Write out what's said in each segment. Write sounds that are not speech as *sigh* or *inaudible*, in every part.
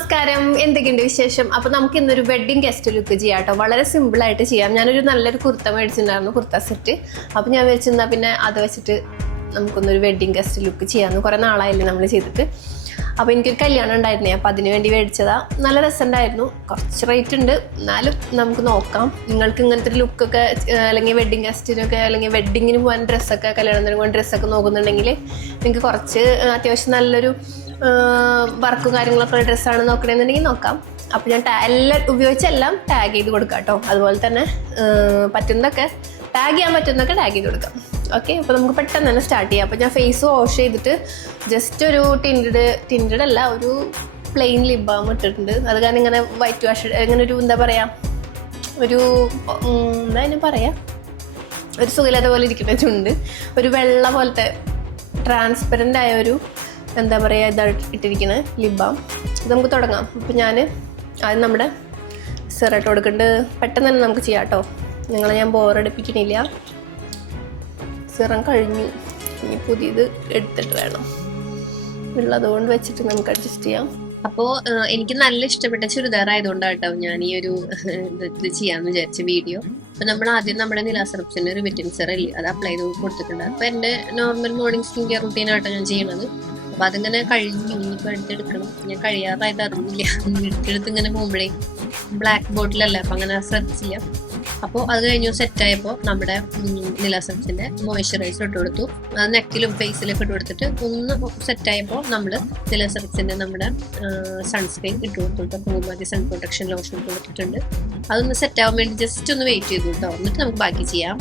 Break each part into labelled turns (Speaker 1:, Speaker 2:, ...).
Speaker 1: നമസ്കാരം. എന്തൊക്കെയുണ്ട് വിശേഷം? അപ്പൊ നമുക്ക് ഇന്നൊരു വെഡിങ് ഗസ്റ്റ് ലുക്ക് ചെയ്യാം കേട്ടോ വളരെ സിമ്പിൾ ആയിട്ട് ചെയ്യാം. ഞാനൊരു നല്ലൊരു കുർത്ത മേടിച്ചിട്ടുണ്ടായിരുന്നു കുർത്ത സെറ്റ് അപ്പൊ ഞാൻ മേടിച്ചിരുന്ന പിന്നെ അത് വെച്ചിട്ട് നമുക്കൊന്നൊരു വെഡിങ് ഗസ്റ്റ് ലുക്ക് ചെയ്യാമെന്ന് കുറെ നാളായില്ലേ നമ്മൾ ചെയ്തിട്ട്. അപ്പൊ എനിക്കൊരു കല്യാണം ഉണ്ടായിരുന്നേ. അപ്പൊ അതിന് വേണ്ടി മേടിച്ചതാ. നല്ല രസമുണ്ടായിരുന്നു. കുറച്ച് റേറ്റ് ഉണ്ട്. എന്നാലും നമുക്ക് നോക്കാം. നിങ്ങൾക്ക് ഇങ്ങനത്തെ ലുക്കൊക്കെ അല്ലെങ്കിൽ വെഡിങ് ഗസ്റ്റിനൊക്കെ അല്ലെങ്കിൽ വെഡിങ്ങിന് പോകാൻ ഡ്രസ്സൊക്കെ കല്യാണത്തിന് പോകാൻ ഡ്രസ്സൊക്കെ നോക്കുന്നുണ്ടെങ്കിൽ നിങ്ങൾക്ക് കുറച്ച് അത്യാവശ്യം നല്ലൊരു വർക്കും കാര്യങ്ങളൊക്കെ ഉള്ള ഡ്രസ്സാണ് നോക്കണമെന്നുണ്ടെങ്കിൽ നോക്കാം. അപ്പോൾ ഞാൻ എല്ലാം ഉപയോഗിച്ചെല്ലാം ടാഗ് ചെയ്ത് കൊടുക്കാം കേട്ടോ. അതുപോലെ തന്നെ പറ്റുന്നതൊക്കെ ടാഗ് ചെയ്യാൻ പറ്റുന്നതൊക്കെ ടാഗ് ചെയ്ത് കൊടുക്കാം. ഓക്കെ അപ്പോൾ നമുക്ക് പെട്ടെന്ന് തന്നെ സ്റ്റാർട്ട് ചെയ്യാം. അപ്പോൾ ഞാൻ ഫേസ് വാഷ് ചെയ്തിട്ട് ജസ്റ്റ് ഒരു ടിന്റഡ് ടിന്റഡ് അല്ല ഒരു പ്ലെയിൻ ലിപ് ബാം ഇട്ടിട്ടുണ്ട്. അത് കാരണം ഇങ്ങനെ വൈറ്റ് വാഷ് ഇങ്ങനെ ഒരു എന്താ പറയുക ഒരു എന്താ അതിന് പറയാ? ഒരു സുഖലത പോലെ ഇരിക്കുന്ന ചുണ്ട്. ഒരു വെള്ള പോലത്തെ ട്രാൻസ്പെറന്റ് ആയ ഒരു എന്താ പറയുക ഇതാണ് ഇട്ടിരിക്കുന്നത് ലിബാം ഇത് നമുക്ക് തുടങ്ങാം. അപ്പം ഞാൻ ആദ്യം നമ്മുടെ സിറട്ട് കൊടുക്കേണ്ടത് പെട്ടെന്ന് തന്നെ നമുക്ക് ചെയ്യാം കേട്ടോ നിങ്ങളെ ഞാൻ ബോറടിപ്പിക്കണില്ല സിറം കഴിഞ്ഞു ഇനി പുതിയത് എടുത്തിട്ട് വേണം. ഉള്ളതുകൊണ്ട് വെച്ചിട്ട് നമുക്ക് അഡ്ജസ്റ്റ് ചെയ്യാം.
Speaker 2: അപ്പോൾ എനിക്ക് നല്ല ഇഷ്ടപ്പെട്ട ചുരിദാർ ആയതുകൊണ്ടാണ് കേട്ടോ ഞാൻ ഈ ഒരു ഇത് ചെയ്യാമെന്ന് വിചാരിച്ച വീഡിയോ. അപ്പൊ നമ്മൾ ആദ്യം നമ്മുടെ നിലാസറപ്സിന്റെ ഒരു സെർ ഇല്ലേ അത് അപ്ലൈ ചെയ്ത് കൊടുത്തിട്ടുണ്ട്. അപ്പൊ എന്റെ normal morning skin care routine ആട്ടോ ഞാൻ ചെയ്യണത്. അപ്പൊ അതിങ്ങനെ കഴിഞ്ഞു ഇനിയിപ്പോ എടുത്തെടുക്കണം. ഞാൻ കഴിയാറായത് അറിഞ്ഞില്ല. എടുത്തെടുത്ത് ഇങ്ങനെ പോകുമ്പോഴേ ബ്ലാക്ക് ബോർഡിലല്ല അപ്പൊ അങ്ങനെ ശ്രദ്ധിച്ചില്ല. അപ്പോൾ അത് കഴിഞ്ഞു സെറ്റ് ആയപ്പോൾ നമ്മുടെ നിലാസംസിന്റെ മോയ്സ്ചറൈസർ ഇട്ട് കൊടുത്തു. അത് നെക്കിലും ഫേസിലൊക്കെ ഇട്ട് കൊടുത്തിട്ട് ഒന്ന് സെറ്റ് ആയപ്പോൾ നമ്മൾ നിലാസംസിന്റെ നമ്മുടെ സൺസ്ക്രീൻ ഇട്ട് കൊടുത്തു കേട്ടോ. പൂമാതി സൺ പ്രൊട്ടക്ഷൻ ലോഷൻ ഇട്ട് കൊടുത്തിട്ടുണ്ട്. അതൊന്ന് സെറ്റ് ആവാൻ വേണ്ടി ജസ്റ്റ് ഒന്ന് വെയിറ്റ് ചെയ്തു കേട്ടോ. എന്നിട്ട് നമുക്ക് ബാക്കി ചെയ്യാം.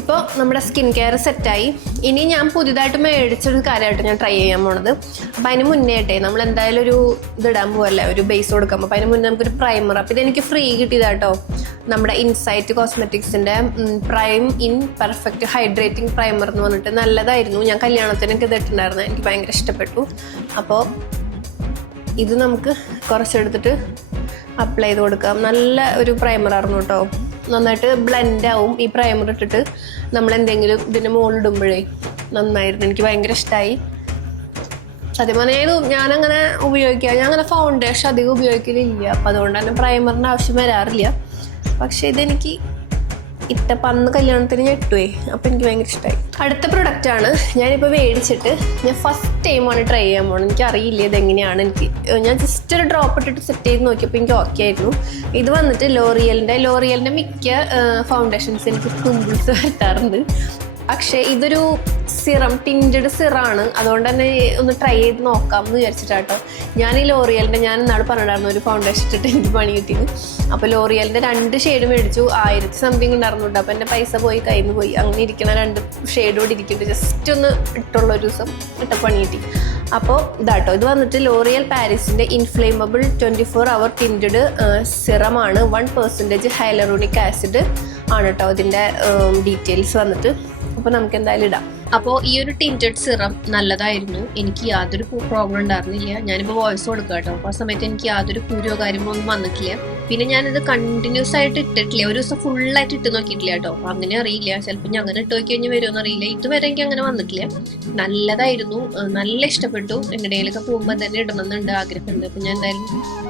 Speaker 1: ഇപ്പോൾ നമ്മുടെ സ്കിൻ കെയർ സെറ്റായി. ഇനി ഞാൻ പുതിയതായിട്ട് മേടിച്ചൊരു കാര്യമായിട്ട് ഞാൻ ട്രൈ ചെയ്യാൻ പോണത്. അപ്പം അതിന് മുന്നേ ആയിട്ടേ നമ്മൾ എന്തായാലും ഒരു ഇതിടാൻ പോവല്ലേ ഒരു ബേസ് കൊടുക്കാം അപ്പോൾ അതിന് മുന്നേ നമുക്കൊരു പ്രൈമർ അപ്പോൾ ഇതെനിക്ക് ഫ്രീ കിട്ടിയതാട്ടോ. നമ്മുടെ insight കോസ്മെറ്റിക്സിന്റെ prime in perfect hydrating primer എന്ന് പറഞ്ഞിട്ട് നല്ലതായിരുന്നു. ഞാൻ കല്യാണത്തിനൊക്കെ ഇതിട്ടുണ്ടായിരുന്നു എനിക്ക് ഭയങ്കര ഇഷ്ടപ്പെട്ടു. അപ്പോൾ ഇത് നമുക്ക് കുറച്ചെടുത്തിട്ട് അപ്ലൈ ചെയ്ത് കൊടുക്കാം. നല്ല ഒരു പ്രൈമർ ആയിരുന്നു കേട്ടോ. നന്നായിട്ട് ബ്ലെൻഡ് ആവും. ഈ പ്രൈമർ ഇട്ടിട്ട് നമ്മൾ എന്തെങ്കിലും ഇതിന്റെ മുകളിലിടുമ്പോഴേ നന്നായിരുന്നു. എനിക്ക് ഭയങ്കര ഇഷ്ടമായി സത്യം പറഞ്ഞാൽ ഞാനങ്ങനെ ഉപയോഗിക്കുക ഞാൻ അങ്ങനെ ഫൗണ്ടേഷൻ അധികം ഉപയോഗിക്കലില്ല. അപ്പം അതുകൊണ്ട് തന്നെ പ്രൈമറിന്റെ ആവശ്യം വരാറില്ല. പക്ഷേ ഇതെനിക്ക് ഇട്ടപ്പം അന്ന് കല്യാണത്തിന് ഞാൻ ഇട്ടുവേ അപ്പം എനിക്ക് ഭയങ്കര ഇഷ്ടമായി അടുത്ത പ്രൊഡക്റ്റ് ആണ് ഞാനിപ്പോൾ മേടിച്ചിട്ട് ഞാൻ ഫസ്റ്റ് ടൈമാണ് ട്രൈ ചെയ്യാൻ പോകുന്നത് എനിക്ക് അറിയില്ല ഇതെങ്ങനെയാണ് എനിക്ക്. ഞാൻ ജസ്റ്റ് ഒരു ഡ്രോപ്പ് ഇട്ടിട്ട് സെറ്റ് ചെയ്ത് നോക്കിയപ്പോൾ എനിക്ക് ഓക്കെ ആയിരുന്നു. ഇത് വന്നിട്ട് ലോറിയലിന്റെ ലോറിയലിന്റെ മിക്ക ഫൗണ്ടേഷൻസ് എനിക്ക് പിമ്പിൾസ് വരുത്താറുണ്ട് പക്ഷേ ഇതൊരു സിറം ടിന്റഡ് സിറാണ്. അതുകൊണ്ട് തന്നെ ഒന്ന് ട്രൈ ചെയ്ത് നോക്കാം എന്ന് വിചാരിച്ചിട്ടാട്ടോ ഞാൻ ഈ ലോറിയലിന്റെ ഞാൻ ഇന്നാൾ പറഞ്ഞിട്ടായിരുന്നു ഒരു ഫൗണ്ടേഷൻ ഇട്ടിട്ട് എനിക്ക് പണി കിട്ടിയത് അപ്പോൾ ലോറിയലിന്റെ രണ്ട് ഷെയ്ഡ് മേടിച്ചു. ആയിരത്തി സംതിങ് ഉണ്ടായിരുന്നുണ്ട് അപ്പോൾ എന്റെ പൈസ പോയി കയ്യിൽ നിന്ന് പോയി. അങ്ങനെ ഇരിക്കണ രണ്ട് ഷെയ്ഡ് കൂടി ഇരിക്കുന്നുണ്ട്. ജസ്റ്റ് ഒന്ന് ഇട്ടുള്ള ഒരു ദിവസം ഇട്ട പണി കിട്ടി. അപ്പോൾ ഇതാട്ടോ ഇത് വന്നിട്ട് L'Oreal പാരീസിന്റെ infallible twenty four hour tinted സിറമാണ്. One percentage hyaluronic acid ആണ് കേട്ടോ ഇതിന്റെ ഡീറ്റെയിൽസ് വന്നിട്ട്. അപ്പോൾ നമുക്ക് എന്തായാലും ഇടാം.
Speaker 2: അപ്പോൾ ഈ ഒരു ടിന്റഡ് സിറം നല്ലതായിരുന്നു. എനിക്ക് യാതൊരു പ്രോബ്ലം ഉണ്ടായിരുന്നില്ല. ഞാനിപ്പോൾ വോയിസ് കൊടുക്കാട്ടോ. കേട്ടോ ആ സമയത്ത് എനിക്ക് യാതൊരു കുരുവോ കാര്യമോ ഒന്നും വന്നിട്ടില്ല. പിന്നെ ഞാനിത് കണ്ടിന്യൂസ് ആയിട്ട് ഇട്ടിട്ടില്ല. ഒരു ദിവസം ഫുള്ളായിട്ട് ഇട്ട് നോക്കിയിട്ടില്ല കേട്ടോ. അപ്പൊ അങ്ങനെ അറിയില്ല. ചിലപ്പോൾ ഞാൻ അങ്ങനെ ഇട്ട് നോക്കി കഴിഞ്ഞ് വരുമെന്ന് അറിയില്ല. ഇതുവരെ എനിക്ക് അങ്ങനെ വന്നിട്ടില്ല. നല്ലതായിരുന്നു. നല്ല ഇഷ്ടപ്പെട്ടു. എങ്ങനെയൊക്കെ പോകുമ്പോൾ തന്നെ ഇടണമെന്നുണ്ട് ആഗ്രഹമുണ്ട് അപ്പൊ ഞാൻ എന്തായാലും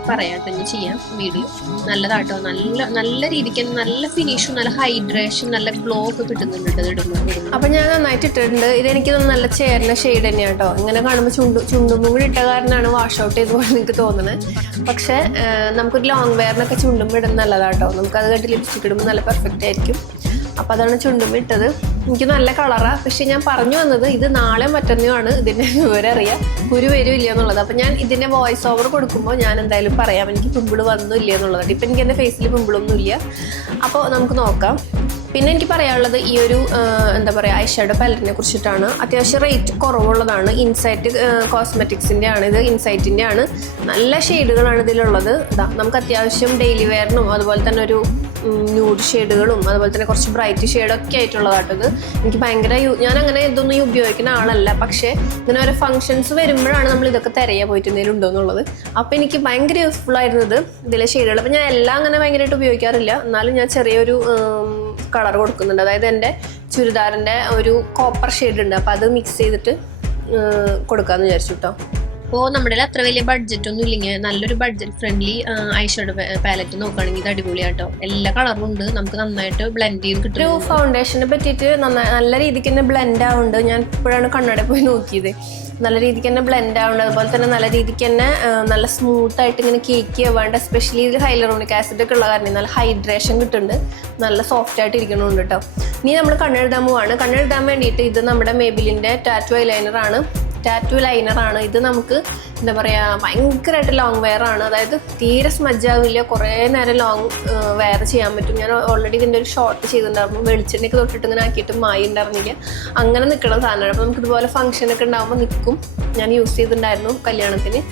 Speaker 2: പറയാം. തന്നെ ചെയ്യാം വീഡിയോ. നല്ലതാട്ടോ. നല്ല നല്ല രീതിക്ക് നല്ല ഫിനിഷും നല്ല ഹൈഡ്രേഷൻ നല്ല ഗ്ലോ ഒക്കെ കിട്ടുന്നുണ്ട് അത് ഇടുമ്പോൾ
Speaker 1: അപ്പൊ ഞാൻ നന്നായിട്ട് ഇട്ടിട്ടുണ്ട്. ഇതെനിക്ക് എനിക്ക് നല്ല ചേരുന്ന ഷെയ്ഡ് തന്നെയാണ് കേട്ടോ. ഇങ്ങനെ കാണുമ്പോൾ ചുണ്ടു ചുണ്ടുമ്പും കൂടി ഇട്ട കാരണമാണ് വാഷ് ഔട്ട് ചെയ്ത പോലെ എനിക്ക് തോന്നുന്നത് പക്ഷേ നമുക്കൊരു ലോങ് വെയറിനൊക്കെ ചുണ്ടുമ്പ് ഇടുന്ന നല്ലതാട്ടോ. നമുക്കത് കണ്ടിട്ട് ലിപ്സ്റ്റിക് ഇടുമ്പോൾ നല്ല പെർഫെക്റ്റ് ആയിരിക്കും. അപ്പോൾ അതാണ് ചുണ്ടും ഇട്ടത്. എനിക്ക് നല്ല കളറാണ് പക്ഷേ ഞാൻ പറഞ്ഞു വന്നത് ഇത് നാളെ മറ്റന്നെയാണ് ഇതിന്റെ *laughs* വിവരം അറിയാം. കുരു വരില്ല എന്നുള്ളത്. അപ്പം ഞാൻ ഇതിന്റെ വോയിസ് ഓവർ കൊടുക്കുമ്പോൾ ഞാൻ എന്തായാലും പറയാം. എനിക്ക് പിമ്പിൾ വന്നു ഇല്ല എന്നുള്ളത്. ഇപ്പം എനിക്ക് എന്റെ ഫേസിൽ പിമ്പിളൊന്നും ഇല്ല. അപ്പോൾ നമുക്ക് നോക്കാം. പിന്നെ എനിക്ക് പറയാനുള്ളത് ഈ ഒരു എന്താ പറയുക ഐഷാഡോ പാലറ്റിനെ കുറിച്ചിട്ടാണ്. അത്യാവശ്യം റേറ്റ് കുറവുള്ളതാണ്. ഇൻസൈറ്റ് കോസ്മെറ്റിക്സിന്റെ ആണ്. ഇത് ഇൻസൈറ്റിന്റെ ആണ്. നല്ല ഷെയ്ഡുകളാണ് ഇതിലുള്ളത്. ഇതാ നമുക്ക് അത്യാവശ്യം ഡെയിലി വെയറിനും അതുപോലെ തന്നെ ഒരു ന്യൂഡ് ഷെയ്ഡുകളും അതുപോലെ തന്നെ കുറച്ച് ബ്രൈറ്റ് ഷെയ്ഡൊക്കെ ആയിട്ടുള്ളതാട്ടോ ഇത്. എനിക്ക് ഭയങ്കര ഞാൻ അങ്ങനെ ഇതൊന്നും ഉപയോഗിക്കുന്ന ആളല്ല. പക്ഷേ ഇങ്ങനെ ഓരോ ഫംഗ്ഷൻസ് വരുമ്പോഴാണ് നമ്മൾ ഇതൊക്കെ തിരയാൻ പോയിട്ട് ഉണ്ടോ എന്നുള്ളത്. അപ്പോൾ എനിക്ക് ഭയങ്കര യൂസ്ഫുൾ ആയിരുന്നത് ഇത് ഇതിലെ ഷെയ്ഡുകൾ അപ്പോൾ ഞാൻ എല്ലാം അങ്ങനെ ഭയങ്കരമായിട്ട് ഉപയോഗിക്കാറില്ല. എന്നാലും ഞാൻ ചെറിയൊരു കളർ കൊടുക്കുന്നുണ്ട്. അതായത് എന്റെ ചുരിദാറിന്റെ ഒരു കോപ്പർ ഷെയ്ഡ് ഉണ്ട്. അപ്പോൾ അത് മിക്സ് ചെയ്തിട്ട് കൊടുക്കാമെന്ന് വിചാരിച്ചു കേട്ടോ
Speaker 2: അപ്പോൾ നമ്മുടെ അത്ര വലിയ ബഡ്ജറ്റ് ഒന്നും ഇല്ലെങ്കിൽ നല്ലൊരു ബഡ്ജറ്റ് ഫ്രണ്ട്ലി ഐഷോഡ് പാലറ്റ് നോക്കുകയാണെങ്കിൽ ഇത് അടിപൊളിയാട്ടോ എല്ലാ കളറും ഉണ്ട്. നമുക്ക് നന്നായിട്ട് ബ്ലെൻഡ് ചെയ്ത് കിട്ടും.
Speaker 1: ഒരു ഫൗണ്ടേഷനെ പറ്റിയിട്ട് നന്നായി നല്ല രീതിക്ക് തന്നെ ബ്ലെൻഡ് ആവുന്നുണ്ട്. ഞാൻ ഇപ്പോഴാണ് കണ്ണട പോയി നോക്കിയത്. നല്ല രീതിക്ക് തന്നെ ബ്ലെൻഡ് ആവുന്നുണ്ട് അതുപോലെ തന്നെ നല്ല രീതിക്ക് തന്നെ നല്ല സ്മൂത്ത് ആയിട്ട് ഇങ്ങനെ കേക്ക് ആവാണ്ട് എസ്പെഷ്യലി ഇതിൽ ഹൈലറോണിക് ആസിഡ് ഒക്കെ ഉള്ള കാരണം നല്ല ഹൈഡ്രേഷൻ കിട്ടുന്നുണ്ട്. നല്ല സോഫ്റ്റ് ആയിട്ട് ഇരിക്കണമുണ്ട് കേട്ടോ ഇനി നമ്മൾ കണ്ണെഴുതാൻ പോവാണ്. കണ്ണെഴുതാൻ വേണ്ടിയിട്ട് ഇത് നമ്മുടെ മേബിലിന്റെ ടാറ്റു ഐലൈനർ ആണ്. ടാറ്റു ലൈനർ ആണ്. ഇത് നമുക്ക് എന്താ പറയുക ഭയങ്കരമായിട്ട് ലോങ് വെയർ ആണ്. അതായത് തീരെ സ്മജ് ആവില്ല. കുറേ നേരം ലോങ് വെയർ ചെയ്യാൻ പറ്റും. ഞാൻ ഓൾറെഡി ഇതിന്റെ ഒരു ഷോർട്ട് ചെയ്തിട്ടുണ്ടായിരുന്നു. വെളിച്ചെണ്ണയൊക്കെ തൊട്ടിട്ട് ഇങ്ങനെ ആക്കിയിട്ട് മായി ഉണ്ടായിരുന്നില്ല. അങ്ങനെ നിൽക്കുന്ന സാധനമാണ്. അപ്പോൾ നമുക്ക് ഇതുപോലെ ഫംഗ്ഷനൊക്കെ ഉണ്ടാകുമ്പോൾ നിൽക്കും ഞാൻ യൂസ് ചെയ്തിട്ടുണ്ടായിരുന്നു കല്യാണത്തിന്.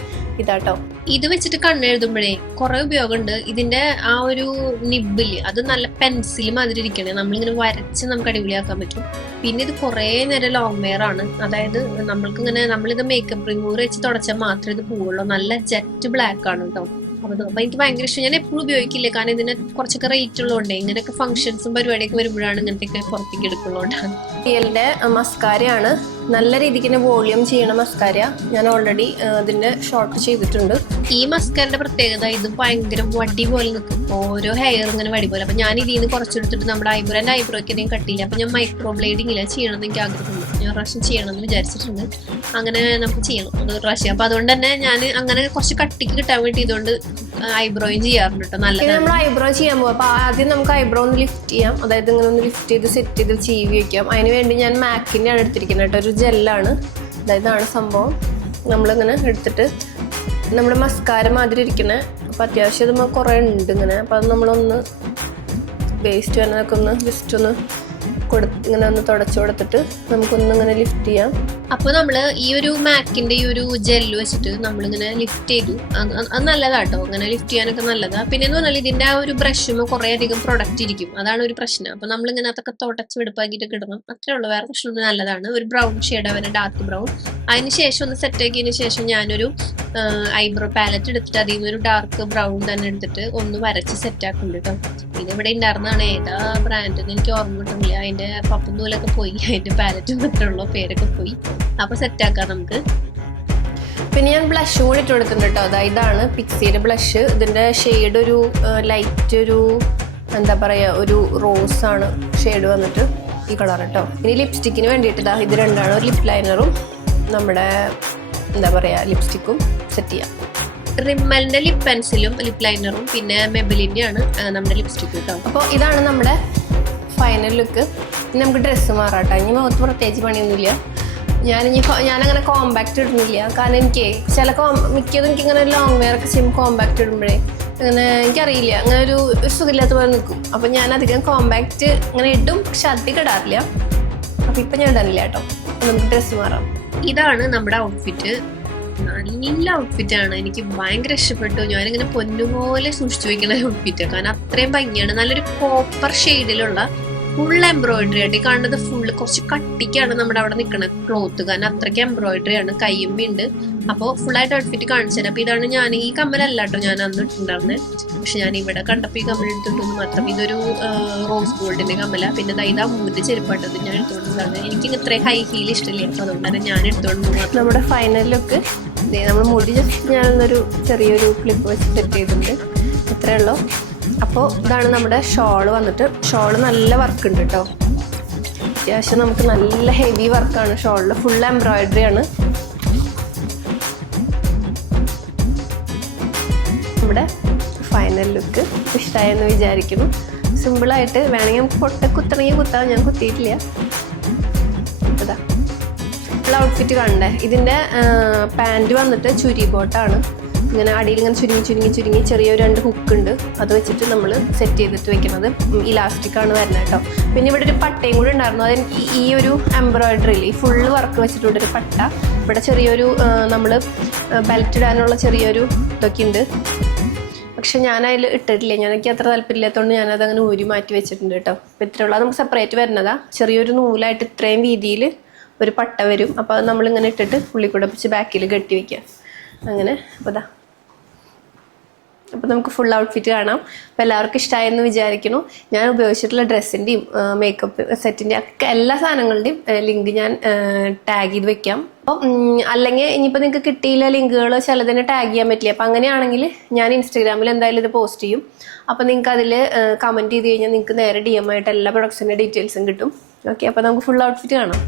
Speaker 1: ഇതാട്ടോ.
Speaker 2: ഇത് വെച്ചിട്ട് കണ്ണെഴുതുമ്പോഴേ കുറെ ഉപയോഗമുണ്ട്. ഇതിന്റെ ആ ഒരു നിബിൽ അത് നല്ല പെൻസിൽ മാതിരി ഇരിക്കണേ. നമ്മളിങ്ങനെ വരച്ച് നമുക്ക് അടിപൊളിയാക്കാൻ പറ്റും. പിന്നെ ഇത് കുറേ നേരം ലോങ് വെയർ ആണ്. അതായത് നമ്മൾക്ക് ഇങ്ങനെ നമ്മളിത് മേക്കപ്പ് റിമൂവർ വെച്ച് തുടച്ചാൽ മാത്രമേ ഇത് പോവുള്ളൂ. നല്ല ജെറ്റ് ബ്ലാക്ക് ആണ് കേട്ടോ അപ്പൊ ഇത് അപ്പൊ എനിക്ക് ഭയങ്കര ഇഷ്ടം. ഞാൻ എപ്പോഴും ഉപയോഗിക്കില്ല? കാരണം ഇതിന് കുറച്ചൊക്കെ റേറ്റ് ഉള്ളതുകൊണ്ടേ ഇങ്ങനെയൊക്കെ ഫംഗ്ഷൻസും പരിപാടിയൊക്കെ വരുമ്പോഴാണ് ഇങ്ങനത്തെയൊക്കെ പുറത്തേക്ക് എടുക്കുള്ളതുകൊണ്ടാണ്
Speaker 1: റിയലിന്റെ മസ്കാരയാണ് നല്ല രീതിക്ക് തന്നെ വോളിയം ചെയ്യണ മസ്കാര ഞാൻ ഓൾറെഡി ഇതിന്റെ ഷോർട്ട് ചെയ്തിട്ടുണ്ട്.
Speaker 2: ഈ മസ്കാരന്റെ പ്രത്യേകത ഇത് ഭയങ്കര വടി പോലെ നിൽക്കും ഓരോ ഹെയർ ഇങ്ങനെ വടി പോലെ. അപ്പൊ ഞാൻ ഇതിൽ നിന്ന് കുറച്ചെടുത്തിട്ട് നമ്മുടെ ഐബ്രോ എന്റെ ഐബ്രോയ്ക്ക് എന്തെങ്കിലും കട്ടിയില്ല അപ്പൊ ഞാൻ മൈക്രോ ബ്ലേഡിംഗ് ഇല്ല ചെയ്യണമെന്ന് എനിക്ക് ആഗ്രഹമുണ്ട്. ഞാൻ ഒരു പ്രാവശ്യം ചെയ്യണമെന്ന് വിചാരിച്ചിട്ടുണ്ട്. അങ്ങനെ നമുക്ക് ചെയ്യണം. അത് ഒരു അപ്പൊ അതുകൊണ്ട് തന്നെ ഞാൻ അങ്ങനെ കുറച്ച് കട്ടിക്ക് കിട്ടാൻ വേണ്ടി ഇതുകൊണ്ട് ഐബ്രോയും ചെയ്യാറുണ്ട് കേട്ടോ
Speaker 1: ഇനി നമ്മൾ ഐബ്രോ ചെയ്യാൻ പോകും അപ്പൊ ആദ്യം നമുക്ക് ഐബ്രോ ഒന്ന് ലിഫ്റ്റ് ചെയ്യാം. അതായത് ഇങ്ങനെ ഒന്ന് ലിഫ്റ്റ് ചെയ്ത് സെറ്റ് ചെയ്ത് ചീവി വെക്കാം. അതിന് വേണ്ടി ഞാൻ മാക്കിന്റെ ആണ് എടുത്തിരിക്കുന്നത് കേട്ടോ ഒരു ജെല്ലാണ് അതായത് ഇതാണ് സംഭവം. നമ്മളിങ്ങനെ എടുത്തിട്ട് നമ്മുടെ മസ്കാര മാതിരി ഇരിക്കണേ. അപ്പോൾ അത്യാവശ്യം ഇത് കുറേ ഉണ്ട് ഇങ്ങനെ. അപ്പോൾ അത് നമ്മളൊന്ന് വേസ്റ്റ് വരുന്നതൊക്കെ ഒന്ന് ജസ്റ്റ് ഒന്ന് കൊടുത്ത് ഇങ്ങനെ ഒന്ന് തുടച്ചു കൊടുത്തിട്ട് നമുക്കൊന്നിങ്ങനെ ലിഫ്റ്റ് ചെയ്യാം.
Speaker 2: അപ്പൊ നമ്മൾ ഈ ഒരു മാക്കിന്റെ ഈ ഒരു ജെല്ല് വെച്ചിട്ട് നമ്മളിങ്ങനെ ലിഫ്റ്റ് ചെയ്തു. അത് നല്ലതാട്ടോ. അങ്ങനെ ലിഫ്റ്റ് ചെയ്യാനൊക്കെ നല്ലതാ. പിന്നെ എന്ന് പറഞ്ഞാൽ ഇതിന്റെ ആ ഒരു ബ്രഷും കുറെ അധികം പ്രൊഡക്റ്റ് ഇരിക്കും. അതാണ് ഒരു പ്രശ്നം. അപ്പൊ നമ്മളിങ്ങനെ അതൊക്കെ തുടച്ച് വെടുപ്പാക്കിയിട്ട് ഇടണം. അത്രേ ഉള്ളൂ. വേറെ പ്രശ്നം നല്ലതാണ്. ഒരു ബ്രൗൺ ഷെയ്ഡ് അവന് ഡാർക്ക് ബ്രൗൺ അതിന് ശേഷം ഒന്ന് സെറ്റ് ആക്കിയതിന് ശേഷം ഞാനൊരു ഐബ്രോ പാലറ്റ് എടുത്തിട്ട് അതിൽ നിന്ന് ഒരു ഡാർക്ക് ബ്രൗൺ തന്നെ എടുത്തിട്ട് ഒന്ന് വരച്ച് സെറ്റ് ആക്കുന്നുണ്ട് കേട്ടോ ഇതിവിടെ ഉണ്ടായിരുന്നതാണ് ഏതാ ബ്രാൻഡ് എനിക്ക് ഓർമ്മ കിട്ടുന്നില്ല. അതിന്റെ പപ്പും നൂലൊക്കെ പോയി. അതിന്റെ പാലറ്റ് മാത്രമുള്ള പേരൊക്കെ പോയി. അപ്പൊ സെറ്റ് ആക്കാം നമുക്ക്.
Speaker 1: പിന്നെ ഞാൻ ബ്ലഷ് കൂടി ഇട്ട് കൊടുക്കുന്നുണ്ട് കേട്ടോ അതായത് ഇതാണ് പിക്സിയുടെ ബ്ലഷ് ഇതിന്റെ ഷെയ്ഡ് ഒരു ലൈറ്റ് ഒരു എന്താ പറയാ ഒരു റോസ് ആണ് ഷെയ്ഡ് വന്നിട്ട് ഈ കളർ കേട്ടോ ഇനി ലിപ്സ്റ്റിക്കിന് വേണ്ടിയിട്ട് ഇതാ ഇത് രണ്ടാണ് ഒരു ലിപ് ലൈനറും നമ്മുടെ എന്താ പറയാ ലിപ്സ്റ്റിക്കും സെറ്റ് ചെയ്യാം.
Speaker 2: റിമ്മലിന്റെ ലിപ് പെൻസിലും ലിപ് ലൈനറും പിന്നെ മെബലിന്റെ ആണ് നമ്മുടെ ലിപ്സ്റ്റിക് കേട്ടോ
Speaker 1: അപ്പോൾ ഇതാണ് നമ്മുടെ ഫൈനൽ ലുക്ക് നമുക്ക് ഡ്രസ്സ് മാറാട്ടോ ഇനി മുഖത്ത് പ്രത്യേകിച്ച് പണിയൊന്നുമില്ല. ഞാനിനി ഞാനങ്ങനെ കോമ്പാക്റ്റ് ഇടുന്നില്ല. കാരണം എനിക്ക് ചില കോം മിക്കതും എനിക്ക് ഇങ്ങനെ ലോങ് വെയർ ഒക്കെ ചെയ്യുമ്പോൾ കോമ്പാക്റ്റ് ഇടുമ്പോഴേ അങ്ങനെ എനിക്കറിയില്ല. അങ്ങനെ ഒരു സുഖമില്ലാത്ത പോലെ നിൽക്കും. അപ്പം ഞാൻ അധികം കോമ്പാക്റ്റ് ഇങ്ങനെ ഇടും പക്ഷെ അധികം ഇടാറില്ല. അപ്പം ഇപ്പം ഞാൻ ഇടാനില്ല കേട്ടോ. നമുക്ക് ഡ്രസ്സ് മാറാം.
Speaker 2: ഇതാണ് നമ്മുടെ ഔട്ട്ഫിറ്റ് നല്ല ഔട്ട്ഫിറ്റ് ആണ്. എനിക്ക് ഭയങ്കര ഇഷ്ടപ്പെട്ടു. ഞാനിങ്ങനെ പൊന്നുപോലെ സൂക്ഷിച്ചു വെക്കുന്ന ഔട്ട്ഫിറ്റ് കാരണം അത്രയും ഭംഗിയാണ്. നല്ലൊരു കോപ്പർ ഷെയ്ഡിലുള്ള ഫുൾ എംബ്രോയിഡറി ആയിട്ട് ഈ കാണുന്നത് ഫുള്ള് കുറച്ച് കട്ടിക്കാണ് നമ്മുടെ അവിടെ നിൽക്കുന്നത് ക്ലോത്ത് കാരണം അത്രയ്ക്ക് എംബ്രോയിഡറി ആണ് കയ്യുമ്പി ഉണ്ട്. അപ്പോൾ ഫുള്ളായിട്ട് ഔട്ട്ഫിറ്റ് കാണിച്ചു തരാം. ഇതാണ് ഞാൻ ഈ കമ്മലല്ല കേട്ടോ ഞാൻ അന്ന് ഇട്ടുണ്ടായിരുന്നത് പക്ഷെ ഞാൻ ഇവിടെ കണ്ടപ്പോൾ ഈ കമ്മൽ എടുത്തിട്ടൊന്നും മാത്രം. ഇതൊരു റോസ് ഗോൾഡിന്റെ കമ്മല. പിന്നെ ദാ ഇതാ മൂന്നിന്റെ ചെരുപ്പാട്ടത് ഞാൻ എടുത്തുകൊണ്ടതാണ് എനിക്ക് ഇത്രയും ഹൈ ഹീൽ ഇഷ്ടമില്ല. അപ്പോൾ അതുകൊണ്ടാണ് ഞാൻ എടുത്തുകൊണ്ട്
Speaker 1: നമ്മുടെ ഫൈനൽ ലുക്ക് നമ്മൾ മുടി ഞാനൊന്നൊരു ചെറിയൊരു ക്ലിപ്പ് വെച്ച് സെറ്റ് ചെയ്തിട്ടുണ്ട്. ഇത്രയേ ഉള്ളൂ. അപ്പോൾ ഇതാണ് നമ്മുടെ ഷോൾ വന്നിട്ട് ഷോൾ നല്ല വർക്ക് ഉണ്ട് കേട്ടോ അത്യാവശ്യം നമുക്ക് നല്ല ഹെവി വർക്കാണ് ഷോളിൽ ഫുൾ എംബ്രോയിഡറി ആണ്. നമ്മുടെ ഫൈനൽ ലുക്ക് ഇഷ്ടമായെന്ന് വിചാരിക്കുന്നു. സിമ്പിളായിട്ട് വേണമെങ്കിൽ നമുക്ക് പൊട്ട കുത്തണമെങ്കിൽ കുത്താം. ഞാൻ കുത്തിയിട്ടില്ല. ഇതാ ഔട്ട്ഫിറ്റ് കണ്ടേ ഇതിന്റെ പാന്റ് വന്നിട്ട് ചുരി ബോട്ടാണ് ഇങ്ങനെ അടിയിൽ ഇങ്ങനെ ചുരുങ്ങി ചുരുങ്ങി ചുരുങ്ങി ചെറിയൊരു രണ്ട് ഹുക്ക് ഉണ്ട്. അത് വെച്ചിട്ട് നമ്മൾ സെറ്റ് ചെയ്തിട്ട് വെക്കുന്നത്. ഇലാസ്റ്റിക് ആണ് വരുന്നത് കേട്ടോ. പിന്നെ ഇവിടെ ഒരു പട്ടയും കൂടി ഉണ്ടായിരുന്നു. അതെനിക്ക് ഈ ഒരു എംബ്രോയിഡറിയിൽ ഫുള്ള് വർക്ക് വെച്ചിട്ടുണ്ട് ഒരു പട്ട. ഇവിടെ ചെറിയൊരു നമ്മൾ ബെൽറ്റ് ഇടാനുള്ള ചെറിയൊരു ഇതൊക്കെ ഉണ്ട്. പക്ഷെ ഞാൻ അതിൽ ഇട്ടിട്ടില്ല. ഞാൻ എനിക്ക് അത്ര താല്പര്യമില്ലാത്തതുകൊണ്ട് ഞാനത് അങ്ങനെ ഊരി മാറ്റി വെച്ചിട്ടുണ്ട് കേട്ടോ. അപ്പോൾ ഇത്രയുള്ള നമുക്ക് സെപ്പറേറ്റ് വരുന്നതാ. ചെറിയൊരു നൂലായിട്ട് ഇത്രയും വീതിയിൽ ഒരു പട്ട വരും. അപ്പോൾ അത് നമ്മളിങ്ങനെ ഇട്ടിട്ട് ഉള്ളിൽ കൂടെ വെച്ച് ബാക്കിൽ കെട്ടി വയ്ക്കുക അങ്ങനെ അപ്പോൾ അപ്പോൾ നമുക്ക് ഫുൾ ഔട്ട്ഫിറ്റ് കാണാം. അപ്പോൾ എല്ലാവർക്കും ഇഷ്ടമായെന്ന് വിചാരിക്കുന്നു. ഞാൻ ഉപയോഗിച്ചിട്ടുള്ള ഡ്രസ്സിന്റെയും മേക്കപ്പ് സെറ്റിന്റെയും ഒക്കെ എല്ലാ സാധനങ്ങളുടെയും ലിങ്ക് ഞാൻ ടാഗ് ചെയ്ത് വെക്കാം. അപ്പം അല്ലെങ്കിൽ ഇനിയിപ്പോൾ നിങ്ങൾക്ക് കിട്ടിയില്ല ലിങ്കുകളോ ചിലതിനെ ടാഗ് ചെയ്യാൻ പറ്റില്ല. അപ്പം അങ്ങനെയാണെങ്കിൽ ഞാൻ ഇൻസ്റ്റാഗ്രാമിൽ എന്തായാലും ഇത് പോസ്റ്റ് ചെയ്യും. അപ്പോൾ നിങ്ങൾക്ക് അതിൽ കമന്റ് ചെയ്ത് കഴിഞ്ഞാൽ നിങ്ങൾക്ക് നേരെ ഡി എം ആയിട്ട് എല്ലാ പ്രൊഡക്ട്സിന്റെ ഡീറ്റെയിൽസും കിട്ടും. ഓക്കെ അപ്പോൾ നമുക്ക് ഫുൾ ഔട്ട്ഫിറ്റ് കാണാം.